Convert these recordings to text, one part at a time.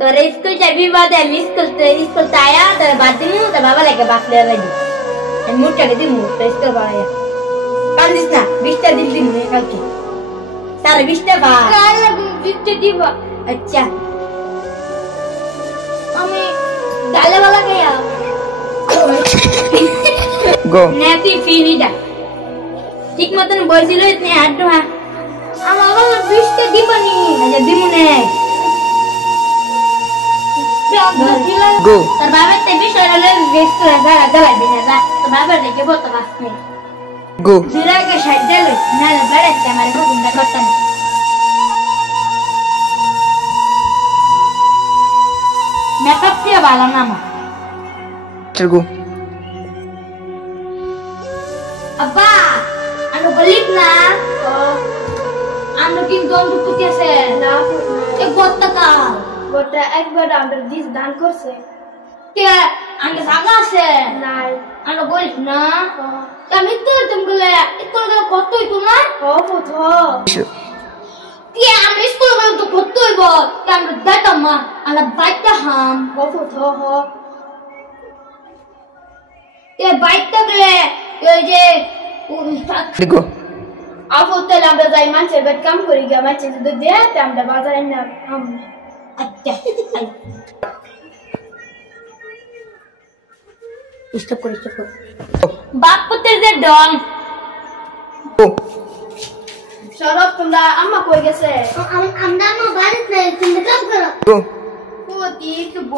তোর স্কুল যাবি বাদে আমি স্কুল আয়া তোর বাদ দিমু তোর বাবা লাগে বাকলে লাগি আমি মুটাকে দিমু তো স্কুল বাড়াইয়া কান্দিস না 20টা দিমু কালকে তার 20টা বা কাল 20টা দিব আচ্ছা আমি ডালে वाला गया গো নেতি ফিনিটা ঠিক মতন বলছিল ইতনে হাঁটু আমার বাবা 20টা দিবনি আচ্ছা দিমু নে গো তোর বাবা তে বিষয় হলো বেস্ট রাজা লাগবে না তোর বাবা দেখে বলতো বাসনে গো দুরাকে সাইডে লই না বেড়াতে আমার হুকুমটা করতে না মেকআপ দিয়ে ভালো না আমার গো আব্বা আমি বলিস না আমরা কিন্তু অন্ধ পুঁতি আছে না এক বত্তা গোটা একবার আমরা দিস দান করছে কে আমরা জায়গা আছে নাই আমরা বলিস না আমি তো তুমি কতই তোমার কে আমরা স্কুল গেলে তো কত হইব আমরা দেখতাম মা আমরা বাইকটা হাম কে বাইকটা গেলে ওই যে গো আপু তাহলে আমরা যাই মানুষের বাড়ি কাম করি গিয়ে মানুষের যদি দেয় আমরা বাজারে না আচ্ছা স্টপ কর বাপ পুত্রের যে ডং সরব তোমরা আম্মা কই গেছে আমরা আম্মা বাড়িতে তুমি কাম করো গো ও দিক ব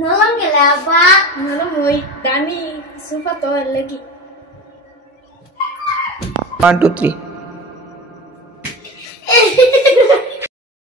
নলং গেলা বা নলং হই দামি সোফা তো লাগি 1 2 3